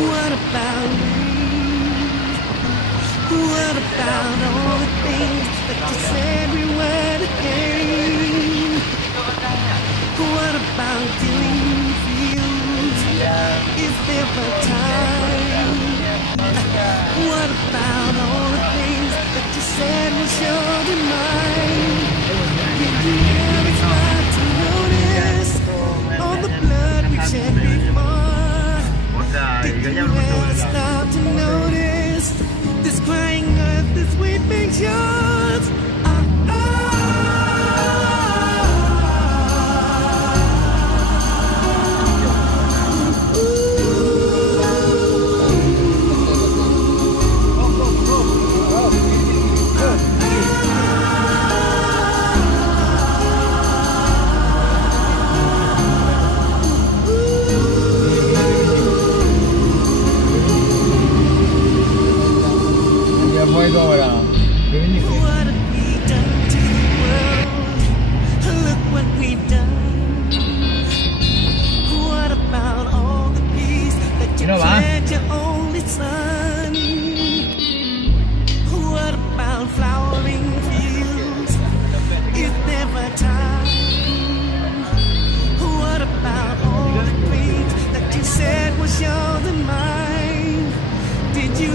What about me? What about all the things that you said we would again? What about killing fields? Is there a time? What about all the things that you said was yours and mine? Did you ever start to notice all the blood we shed before? Did you ever start to notice this crying earth, this weeping shores? What have we done to the world? Look what we've done. What about all the peace that you pledged your only son? What about flowering fields? Is there a time? What about all the dreams that you said was yours and mine? Did you